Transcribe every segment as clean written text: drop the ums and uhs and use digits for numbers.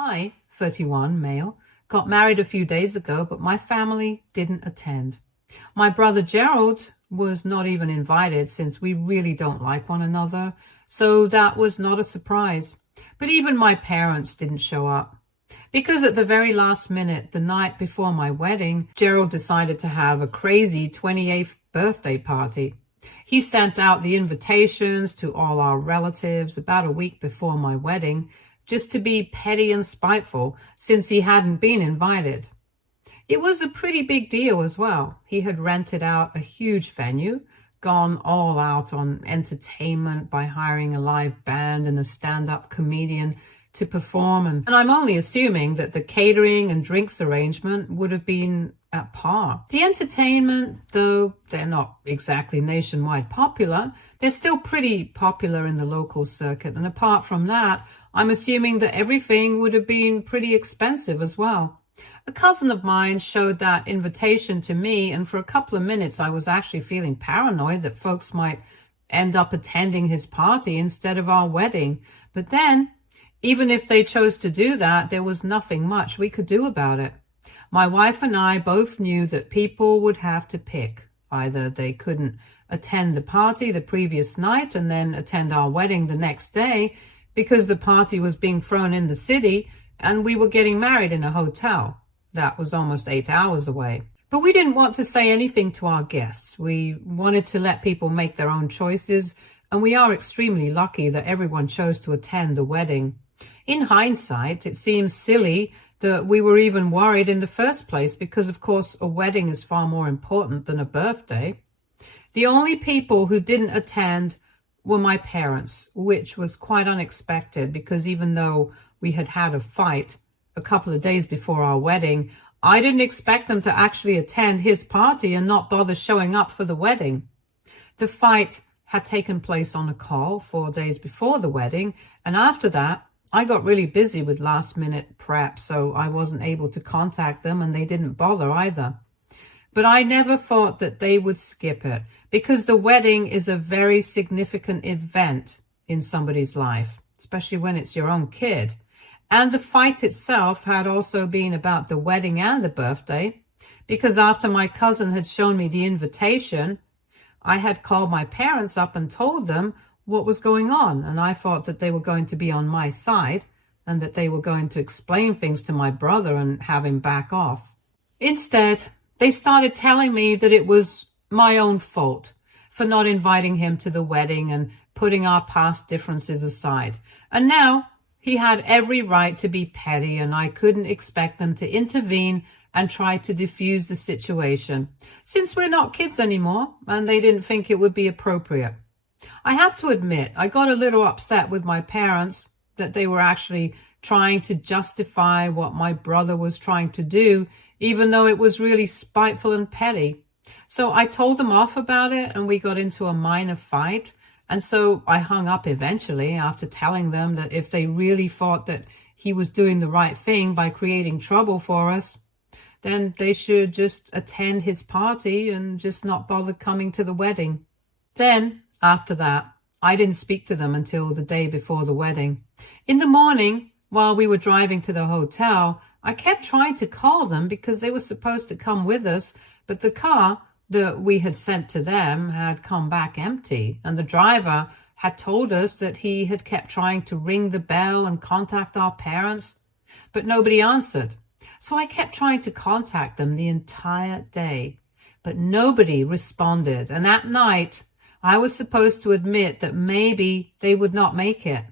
I, 31, male, got married a few days ago, but my family didn't attend. My brother Gerald was not even invited since we really don't like one another, so that was not a surprise. But even my parents didn't show up. Because at the very last minute, the night before my wedding, Gerald decided to have a crazy 28th birthday party. He sent out the invitations to all our relatives about a week before my wedding, just to be petty and spiteful, since he hadn't been invited. It was a pretty big deal as well. He had rented out a huge venue, gone all out on entertainment by hiring a live band and a stand-up comedian to perform, and I'm only assuming that the catering and drinks arrangement would have been at par. The entertainment, though they're not exactly nationwide popular, they're still pretty popular in the local circuit, and apart from that, I'm assuming that everything would have been pretty expensive as well. A cousin of mine showed that invitation to me, and for a couple of minutes I was actually feeling paranoid that folks might end up attending his party instead of our wedding. But then, even if they chose to do that, there was nothing much we could do about it. My wife and I both knew that people would have to pick. Either they couldn't attend the party the previous night and then attend our wedding the next day because the party was being thrown in the city and we were getting married in a hotel. That was almost 8 hours away. But we didn't want to say anything to our guests. We wanted to let people make their own choices, and we are extremely lucky that everyone chose to attend the wedding. In hindsight, it seems silly that we were even worried in the first place because, of course, a wedding is far more important than a birthday. The only people who didn't attend were my parents, which was quite unexpected because even though we had had a fight a couple of days before our wedding, I didn't expect them to actually attend his party and not bother showing up for the wedding. The fight had taken place on a call 4 days before the wedding, and after that, I got really busy with last-minute prep, so I wasn't able to contact them, and they didn't bother either. But I never thought that they would skip it, because the wedding is a very significant event in somebody's life, especially when it's your own kid. And the fight itself had also been about the wedding and the birthday, because after my cousin had shown me the invitation, I had called my parents up and told them what was going on, and I thought that they were going to be on my side and that they were going to explain things to my brother and have him back off. Instead, they started telling me that it was my own fault for not inviting him to the wedding and putting our past differences aside. And now he had every right to be petty, and I couldn't expect them to intervene and try to diffuse the situation, since we're not kids anymore and they didn't think it would be appropriate. I have to admit, I got a little upset with my parents that they were actually trying to justify what my brother was trying to do, even though it was really spiteful and petty. So I told them off about it, and we got into a minor fight. And so I hung up eventually after telling them that if they really thought that he was doing the right thing by creating trouble for us, then they should just attend his party and just not bother coming to the wedding. Then, after that, I didn't speak to them until the day before the wedding. In the morning, while we were driving to the hotel, I kept trying to call them because they were supposed to come with us, but the car that we had sent to them had come back empty, and the driver had told us that he had kept trying to ring the bell and contact our parents, but nobody answered. So I kept trying to contact them the entire day, but nobody responded, and at night, I was supposed to admit that maybe they would not make it.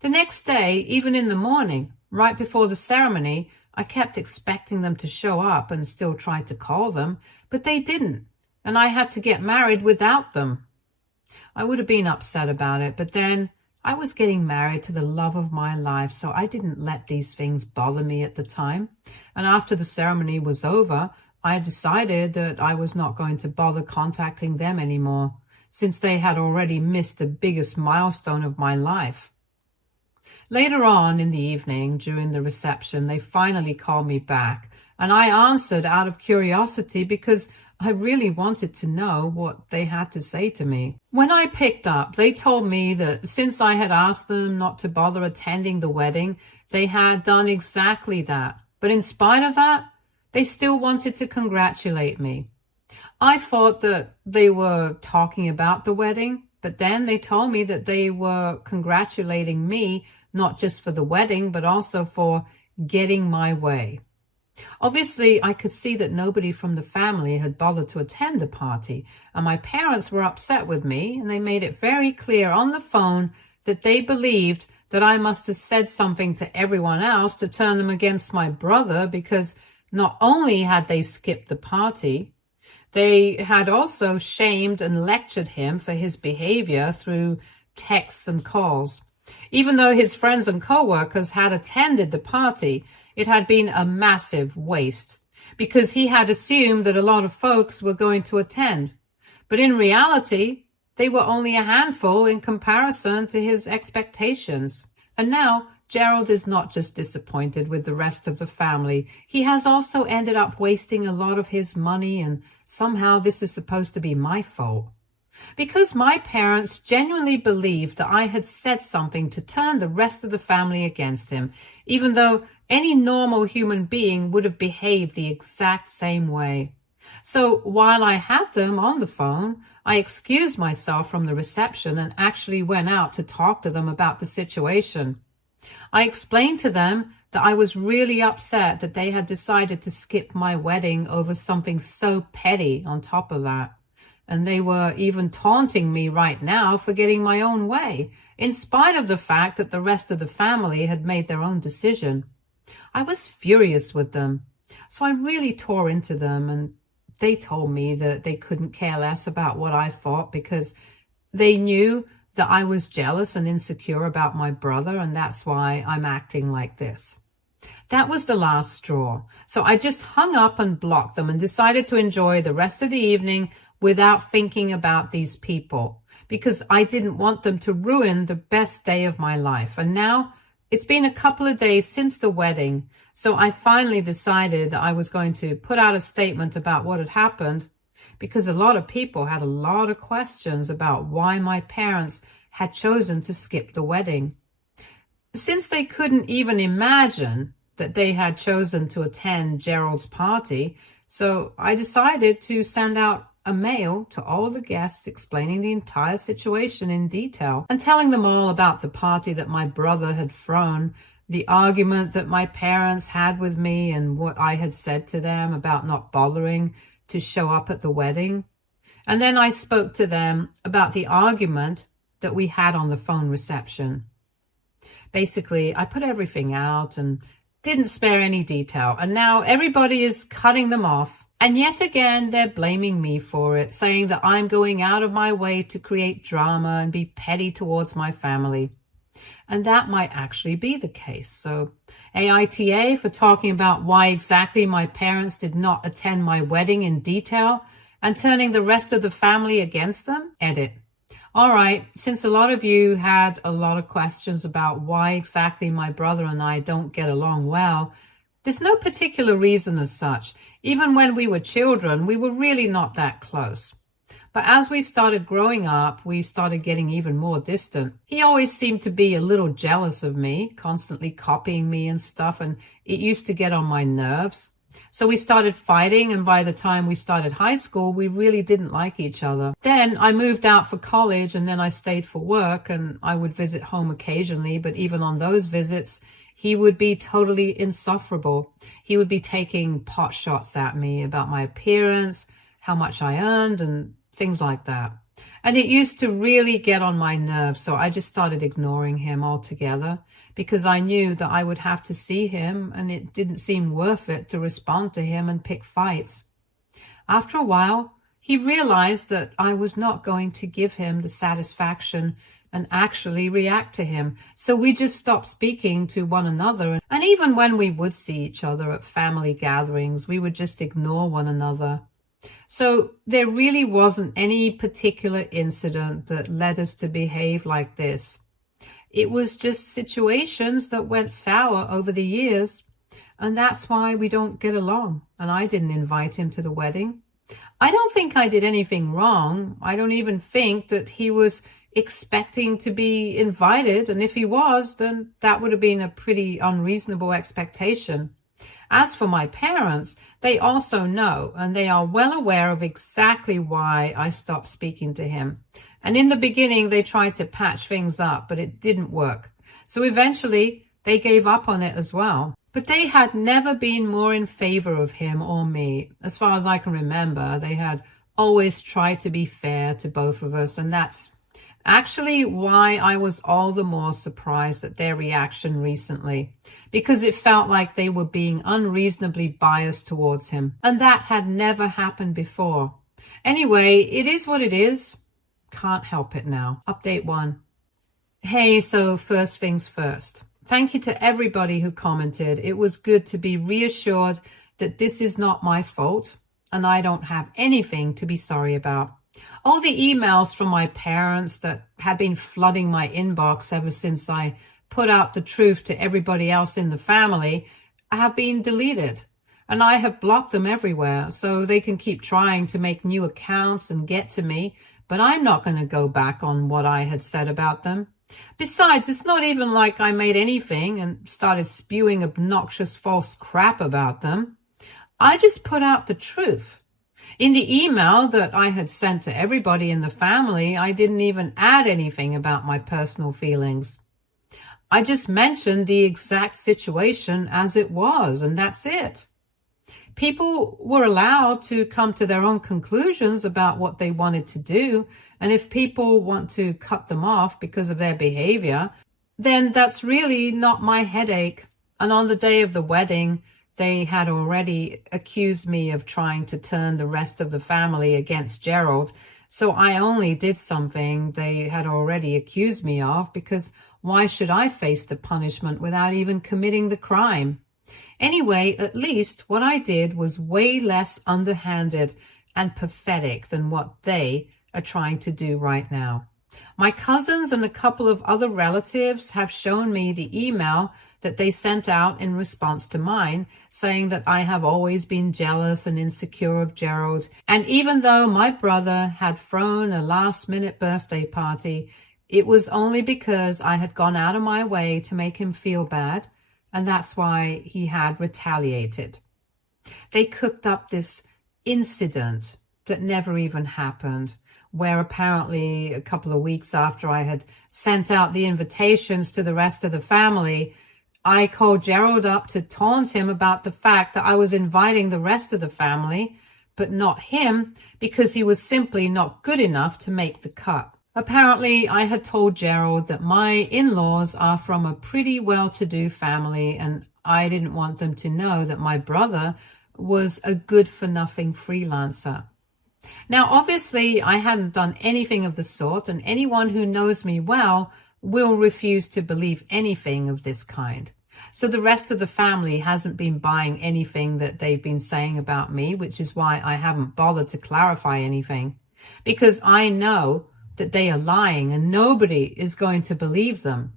The next day, even in the morning, right before the ceremony, I kept expecting them to show up and still tried to call them, but they didn't, and I had to get married without them. I would have been upset about it, but then I was getting married to the love of my life, so I didn't let these things bother me at the time. And after the ceremony was over, I decided that I was not going to bother contacting them anymore, since they had already missed the biggest milestone of my life. Later on in the evening, during the reception, they finally called me back, and I answered out of curiosity because I really wanted to know what they had to say to me. When I picked up, they told me that since I had asked them not to bother attending the wedding, they had done exactly that. But in spite of that, they still wanted to congratulate me. I thought that they were talking about the wedding, but then they told me that they were congratulating me not just for the wedding, but also for getting my way. Obviously, I could see that nobody from the family had bothered to attend the party, and my parents were upset with me, and they made it very clear on the phone that they believed that I must have said something to everyone else to turn them against my brother, because not only had they skipped the party, they had also shamed and lectured him for his behavior through texts and calls. Even though his friends and co-workers had attended the party, it had been a massive waste because he had assumed that a lot of folks were going to attend. But in reality, they were only a handful in comparison to his expectations. And now Gerald is not just disappointed with the rest of the family. He has also ended up wasting a lot of his money, and somehow this is supposed to be my fault. Because my parents genuinely believed that I had said something to turn the rest of the family against him, even though any normal human being would have behaved the exact same way. So while I had them on the phone, I excused myself from the reception and actually went out to talk to them about the situation. I explained to them that I was really upset that they had decided to skip my wedding over something so petty on top of that. And they were even taunting me right now for getting my own way, in spite of the fact that the rest of the family had made their own decision. I was furious with them, so I really tore into them, and they told me that they couldn't care less about what I thought because they knew that I was jealous and insecure about my brother, and that's why I'm acting like this. That was the last straw. So I just hung up and blocked them and decided to enjoy the rest of the evening without thinking about these people, because I didn't want them to ruin the best day of my life. And now it's been a couple of days since the wedding, so I finally decided that I was going to put out a statement about what had happened, because a lot of people had a lot of questions about why my parents had chosen to skip the wedding. Since they couldn't even imagine that they had chosen to attend Gerald's party, so I decided to send out a mail to all the guests explaining the entire situation in detail and telling them all about the party that my brother had thrown, the argument that my parents had with me, and what I had said to them about not bothering to show up at the wedding. And then I spoke to them about the argument that we had on the phone reception. Basically, I put everything out and didn't spare any detail, and now everybody is cutting them off. And yet again, they're blaming me for it, saying that I'm going out of my way to create drama and be petty towards my family. And that might actually be the case. So AITA for talking about why exactly my parents did not attend my wedding in detail and turning the rest of the family against them. Edit. All right, since a lot of you had a lot of questions about why exactly my brother and I don't get along well, there's no particular reason as such. Even when we were children, we were really not that close. But as we started growing up, we started getting even more distant. He always seemed to be a little jealous of me, constantly copying me and stuff, and it used to get on my nerves. So we started fighting, and by the time we started high school, we really didn't like each other. Then I moved out for college, and then I stayed for work, and I would visit home occasionally, but even on those visits, he would be totally insufferable. He would be taking pot shots at me about my appearance, how much I earned, and things like that. And it used to really get on my nerves, so I just started ignoring him altogether because I knew that I would have to see him, and it didn't seem worth it to respond to him and pick fights. After a while, he realized that I was not going to give him the satisfaction and actually react to him. So we just stopped speaking to one another. And even when we would see each other at family gatherings, we would just ignore one another. So there really wasn't any particular incident that led us to behave like this. It was just situations that went sour over the years. And that's why we don't get along. And I didn't invite him to the wedding. I don't think I did anything wrong. I don't even think that he was expecting to be invited. And if he was, then that would have been a pretty unreasonable expectation. As for my parents, they also know, and they are well aware of exactly why I stopped speaking to him. And in the beginning, they tried to patch things up, but it didn't work. So eventually, they gave up on it as well. But they had never been more in favor of him or me. As far as I can remember, they had always tried to be fair to both of us, and that's actually why I was all the more surprised at their reaction recently, because it felt like they were being unreasonably biased towards him, and that had never happened before. Anyway, it is what it is. Can't help it now. Update 1. Hey, so first things first. Thank you to everybody who commented. It was good to be reassured that this is not my fault, and I don't have anything to be sorry about. All the emails from my parents that had been flooding my inbox ever since I put out the truth to everybody else in the family have been deleted. And I have blocked them everywhere, so they can keep trying to make new accounts and get to me, but I'm not going to go back on what I had said about them. Besides, it's not even like I made anything and started spewing obnoxious false crap about them. I just put out the truth. In the email that I had sent to everybody in the family, I didn't even add anything about my personal feelings. I just mentioned the exact situation as it was, and that's it. People were allowed to come to their own conclusions about what they wanted to do, and if people want to cut them off because of their behavior, then that's really not my headache. And on the day of the wedding, they had already accused me of trying to turn the rest of the family against Gerald, so I only did something they had already accused me of, because why should I face the punishment without even committing the crime? Anyway, at least what I did was way less underhanded and pathetic than what they are trying to do right now. My cousins and a couple of other relatives have shown me the email that they sent out in response to mine, saying that I have always been jealous and insecure of Gerald. And even though my brother had thrown a last-minute birthday party, it was only because I had gone out of my way to make him feel bad, and that's why he had retaliated. They cooked up this incident that never even happened, where apparently a couple of weeks after I had sent out the invitations to the rest of the family, I called Gerald up to taunt him about the fact that I was inviting the rest of the family, but not him, because he was simply not good enough to make the cut. Apparently, I had told Gerald that my in-laws are from a pretty well-to-do family, and I didn't want them to know that my brother was a good-for-nothing freelancer. Now, obviously, I hadn't done anything of the sort, and anyone who knows me well will refuse to believe anything of this kind. So the rest of the family hasn't been buying anything that they've been saying about me, which is why I haven't bothered to clarify anything, because I know that they are lying and nobody is going to believe them.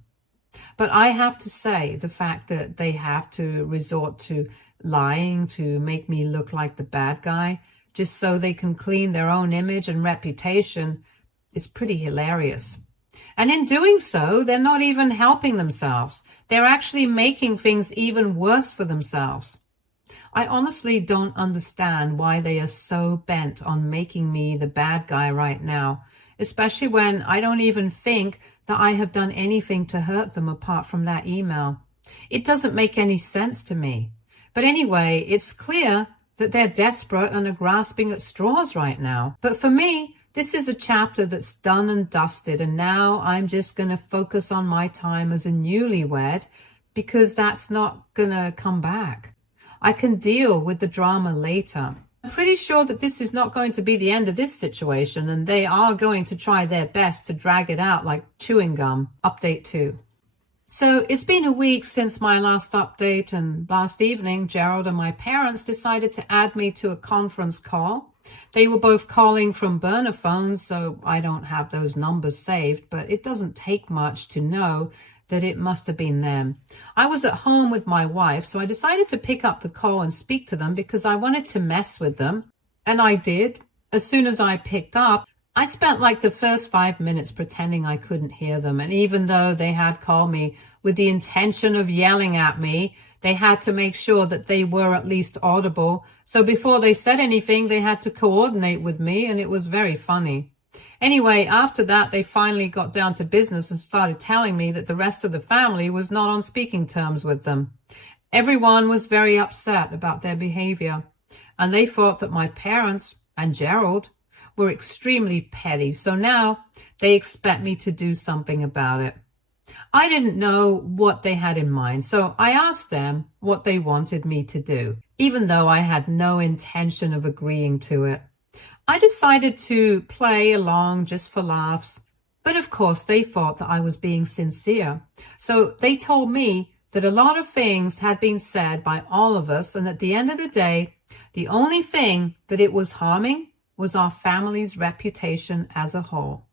But I have to say, the fact that they have to resort to lying to make me look like the bad guy, just so they can clean their own image and reputation, is pretty hilarious. And in doing so, they're not even helping themselves. They're actually making things even worse for themselves. I honestly don't understand why they are so bent on making me the bad guy right now, especially when I don't even think that I have done anything to hurt them apart from that email. It doesn't make any sense to me. But anyway, it's clear that they're desperate and are grasping at straws right now. But for me, this is a chapter that's done and dusted, and now I'm just going to focus on my time as a newlywed, because that's not going to come back. I can deal with the drama later. I'm pretty sure that this is not going to be the end of this situation, and they are going to try their best to drag it out like chewing gum. Update 2. So it's been a week since my last update, and last evening, Gerald and my parents decided to add me to a conference call. They were both calling from burner phones, so I don't have those numbers saved, but it doesn't take much to know that it must have been them. I was at home with my wife, so I decided to pick up the call and speak to them because I wanted to mess with them. And I did. As soon as I picked up, I spent like the first 5 minutes pretending I couldn't hear them. And even though they had called me with the intention of yelling at me, they had to make sure that they were at least audible. So before they said anything, they had to coordinate with me, and it was very funny. Anyway, after that, they finally got down to business and started telling me that the rest of the family was not on speaking terms with them. Everyone was very upset about their behavior, and they thought that my parents and Gerald were extremely petty, so now they expect me to do something about it. I didn't know what they had in mind, so I asked them what they wanted me to do, even though I had no intention of agreeing to it. I decided to play along just for laughs, but of course they thought that I was being sincere. So they told me that a lot of things had been said by all of us, and at the end of the day, the only thing that it was harming was our family's reputation as a whole.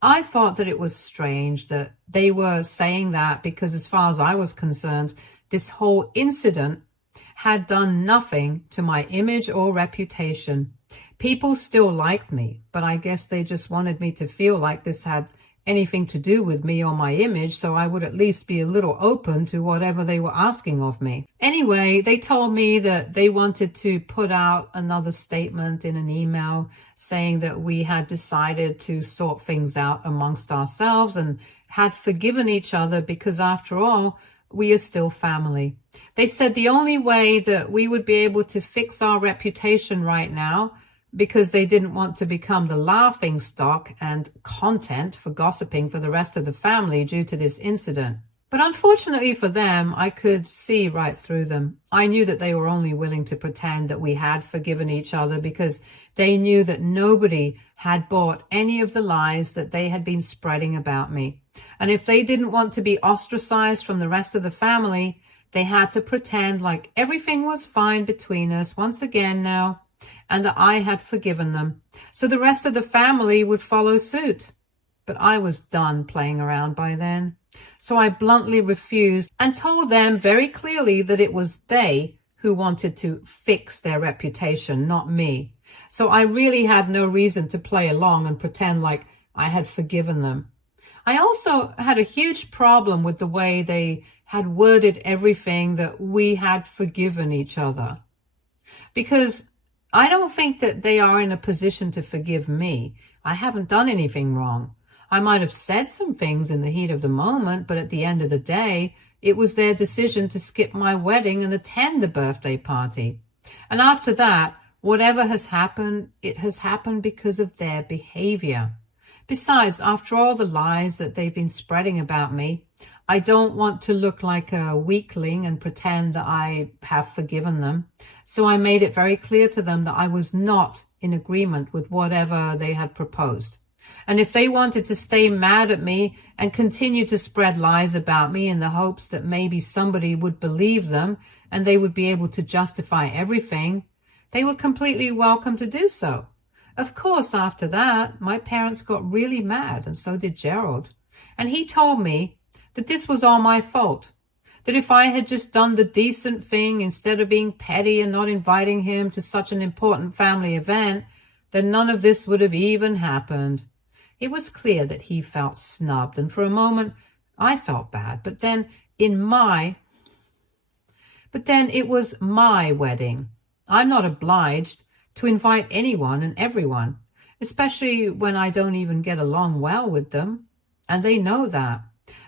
I thought that it was strange that they were saying that because, as far as I was concerned, this whole incident had done nothing to my image or reputation. People still liked me, but I guess they just wanted me to feel like this had anything to do with me or my image, so I would at least be a little open to whatever they were asking of me. Anyway, they told me that they wanted to put out another statement in an email saying that we had decided to sort things out amongst ourselves and had forgiven each other because, after all, we are still family. They said the only way that we would be able to fix our reputation right now, because they didn't want to become the laughing stock and content for gossiping for the rest of the family due to this incident. But unfortunately for them, I could see right through them. I knew that they were only willing to pretend that we had forgiven each other because they knew that nobody had bought any of the lies that they had been spreading about me. And if they didn't want to be ostracized from the rest of the family, they had to pretend like everything was fine between us once again now, and that I had forgiven them, so the rest of the family would follow suit. But I was done playing around by then, so I bluntly refused and told them very clearly that it was they who wanted to fix their reputation, not me. So I really had no reason to play along and pretend like I had forgiven them. I also had a huge problem with the way they had worded everything that we had forgiven each other, because I don't think that they are in a position to forgive me. I haven't done anything wrong. I might have said some things in the heat of the moment, but at the end of the day, it was their decision to skip my wedding and attend the birthday party. And after that, whatever has happened, it has happened because of their behavior. Besides, after all the lies that they've been spreading about me, I don't want to look like a weakling and pretend that I have forgiven them. So I made it very clear to them that I was not in agreement with whatever they had proposed. And if they wanted to stay mad at me and continue to spread lies about me in the hopes that maybe somebody would believe them and they would be able to justify everything, they were completely welcome to do so. Of course, after that, my parents got really mad, and so did Gerald. And he told me that this was all my fault, that if I had just done the decent thing instead of being petty and not inviting him to such an important family event, then none of this would have even happened. It was clear that he felt snubbed, and for a moment I felt bad, but then it was my wedding. I'm not obliged to invite anyone and everyone, especially when I don't even get along well with them, and they know that.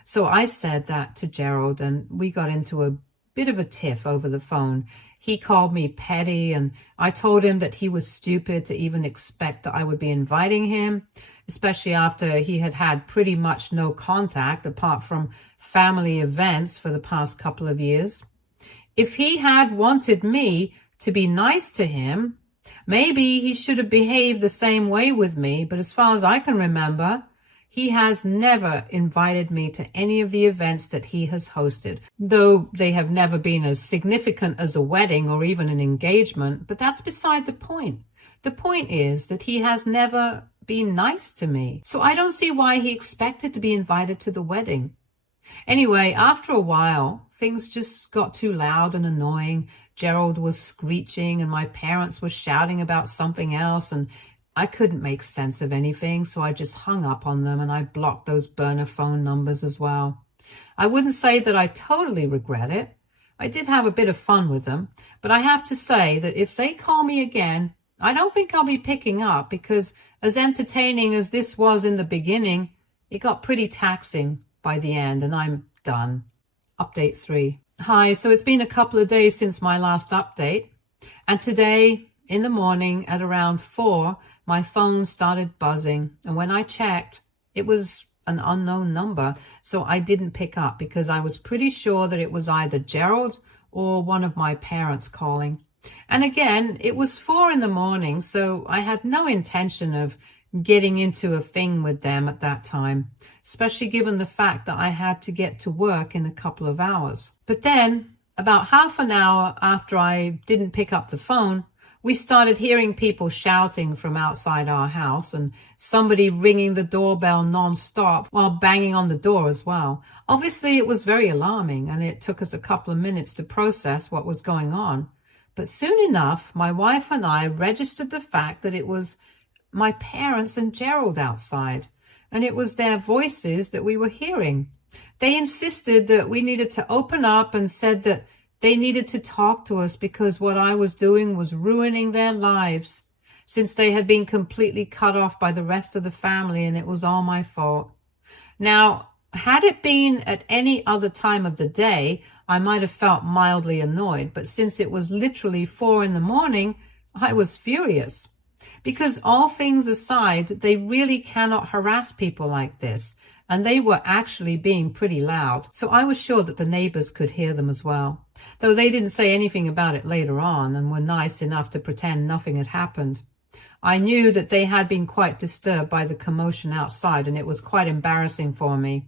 So I said that to Gerald, and we got into a bit of a tiff over the phone. He called me petty, and I told him that he was stupid to even expect that I would be inviting him, especially after he had had pretty much no contact apart from family events for the past couple of years. If he had wanted me to be nice to him, maybe he should have behaved the same way with me, but as far as I can remember, he has never invited me to any of the events that he has hosted, though they have never been as significant as a wedding or even an engagement, but that's beside the point. The point is that he has never been nice to me, so I don't see why he expected to be invited to the wedding. Anyway, after a while, things just got too loud and annoying. Gerald was screeching and my parents were shouting about something else, and I couldn't make sense of anything, so I just hung up on them and I blocked those burner phone numbers as well. I wouldn't say that I totally regret it. I did have a bit of fun with them, but I have to say that if they call me again, I don't think I'll be picking up, because as entertaining as this was in the beginning, it got pretty taxing by the end, and I'm done. Update 3. Hi, so it's been a couple of days since my last update, and today in the morning at around 4, my phone started buzzing, and when I checked, it was an unknown number, so I didn't pick up because I was pretty sure that it was either Gerald or one of my parents calling. And again, it was 4 in the morning, so I had no intention of getting into a thing with them at that time, especially given the fact that I had to get to work in a couple of hours. But then, about half an hour after I didn't pick up the phone, we started hearing people shouting from outside our house and somebody ringing the doorbell non-stop while banging on the door as well. Obviously, it was very alarming, and it took us a couple of minutes to process what was going on. But soon enough, my wife and I registered the fact that it was my parents and Gerald outside, and it was their voices that we were hearing. They insisted that we needed to open up and said that they needed to talk to us because what I was doing was ruining their lives, since they had been completely cut off by the rest of the family and it was all my fault. Now, had it been at any other time of the day, I might have felt mildly annoyed, but since it was literally 4 in the morning, I was furious. Because all things aside, they really cannot harass people like this, and they were actually being pretty loud, so I was sure that the neighbors could hear them as well, though they didn't say anything about it later on and were nice enough to pretend nothing had happened. I knew that they had been quite disturbed by the commotion outside, and it was quite embarrassing for me.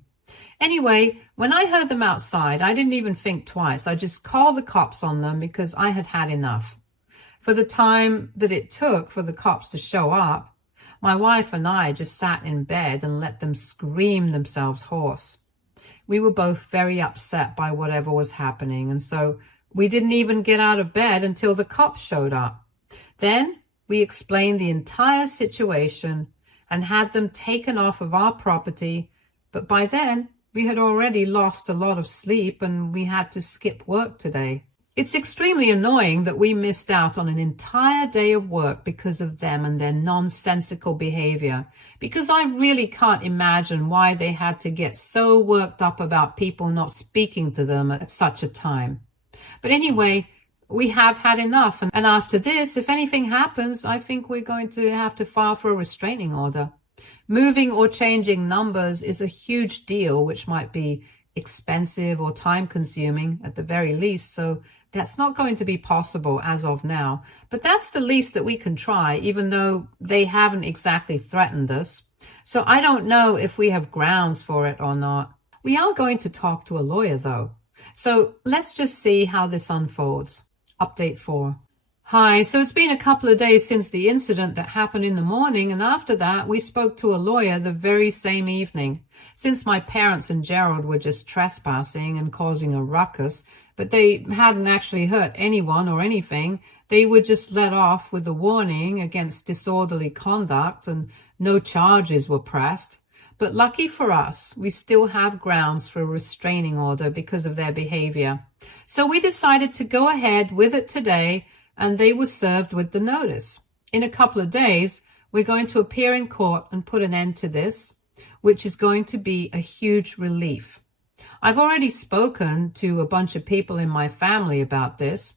Anyway, when I heard them outside, I didn't even think twice. I just called the cops on them because I had had enough. For the time that it took for the cops to show up, my wife and I just sat in bed and let them scream themselves hoarse. We were both very upset by whatever was happening, and so we didn't even get out of bed until the cops showed up. Then we explained the entire situation and had them taken off of our property, but by then we had already lost a lot of sleep and we had to skip work today. It's extremely annoying that we missed out on an entire day of work because of them and their nonsensical behavior, because I really can't imagine why they had to get so worked up about people not speaking to them at such a time. But anyway, we have had enough, and after this, if anything happens, I think we're going to have to file for a restraining order. Moving or changing numbers is a huge deal, which might be expensive or time-consuming at the very least, so that's not going to be possible as of now. But that's the least that we can try, even though they haven't exactly threatened us. So I don't know if we have grounds for it or not. We are going to talk to a lawyer, though. So let's just see how this unfolds. Update 4. Hi, so it's been a couple of days since the incident that happened in the morning, and after that we spoke to a lawyer the very same evening. Since my parents and Gerald were just trespassing and causing a ruckus, but they hadn't actually hurt anyone or anything, they were just let off with a warning against disorderly conduct and no charges were pressed. But lucky for us, we still have grounds for a restraining order because of their behavior. So we decided to go ahead with it today, and they were served with the notice. In a couple of days, we're going to appear in court and put an end to this, which is going to be a huge relief. I've already spoken to a bunch of people in my family about this.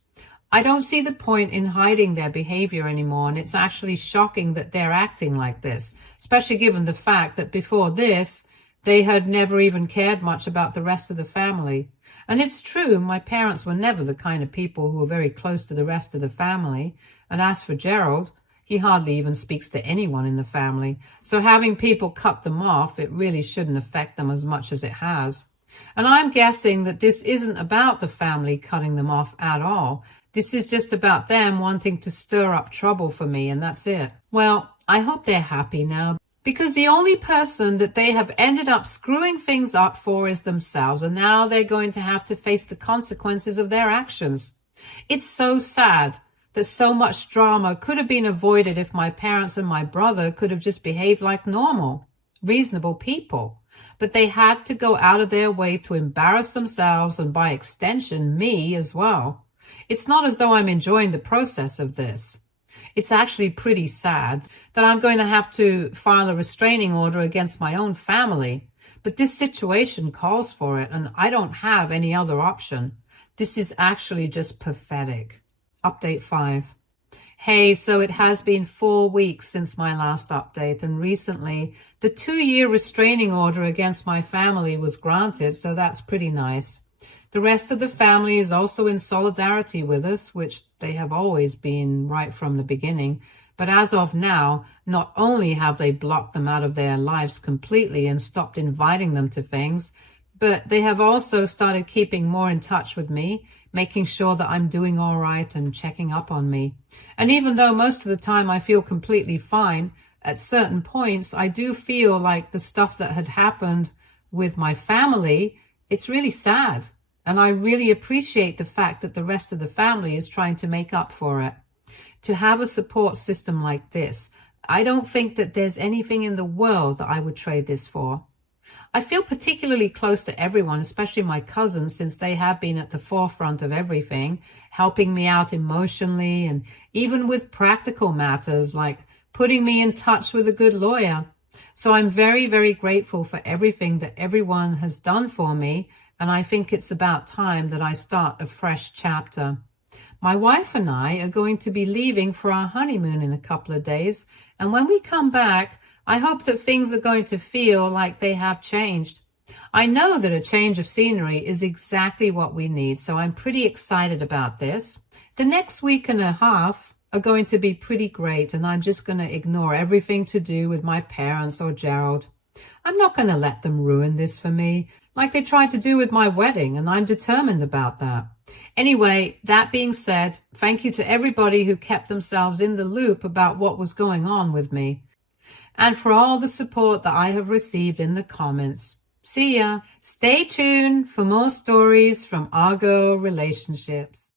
I don't see the point in hiding their behavior anymore, and it's actually shocking that they're acting like this, especially given the fact that before this, they had never even cared much about the rest of the family. And it's true, my parents were never the kind of people who were very close to the rest of the family. And as for Gerald, he hardly even speaks to anyone in the family. So having people cut them off, it really shouldn't affect them as much as it has. And I'm guessing that this isn't about the family cutting them off at all. This is just about them wanting to stir up trouble for me, and that's it. Well, I hope they're happy now. because the only person that they have ended up screwing things up for is themselves, and now they're going to have to face the consequences of their actions. It's so sad that so much drama could have been avoided if my parents and my brother could have just behaved like normal, reasonable people. But they had to go out of their way to embarrass themselves and by extension me as well. It's not as though I'm enjoying the process of this. It's actually pretty sad that I'm going to have to file a restraining order against my own family. But this situation calls for it, and I don't have any other option. This is actually just pathetic. Update 5. Hey, so it has been 4 weeks since my last update, and recently the 2-year restraining order against my family was granted, so that's pretty nice. The rest of the family is also in solidarity with us, which they have always been right from the beginning. But as of now, not only have they blocked them out of their lives completely and stopped inviting them to things, but they have also started keeping more in touch with me, making sure that I'm doing all right and checking up on me. And even though most of the time I feel completely fine, at certain points I do feel like the stuff that had happened with my family, it's really sad. And I really appreciate the fact that the rest of the family is trying to make up for it. To have a support system like this, I don't think that there's anything in the world that I would trade this for. I feel particularly close to everyone, especially my cousins, since they have been at the forefront of everything, helping me out emotionally and even with practical matters like putting me in touch with a good lawyer. So I'm very, very grateful for everything that everyone has done for me, and I think it's about time that I start a fresh chapter. My wife and I are going to be leaving for our honeymoon in a couple of days, and when we come back, I hope that things are going to feel like they have changed. I know that a change of scenery is exactly what we need, so I'm pretty excited about this. The next week and a half are going to be pretty great, and I'm just going to ignore everything to do with my parents or Gerald. I'm not going to let them ruin this for me, like they tried to do with my wedding, and I'm determined about that. Anyway, that being said, thank you to everybody who kept themselves in the loop about what was going on with me, and for all the support that I have received in the comments. See ya. Stay tuned for more stories from Argo Relationships.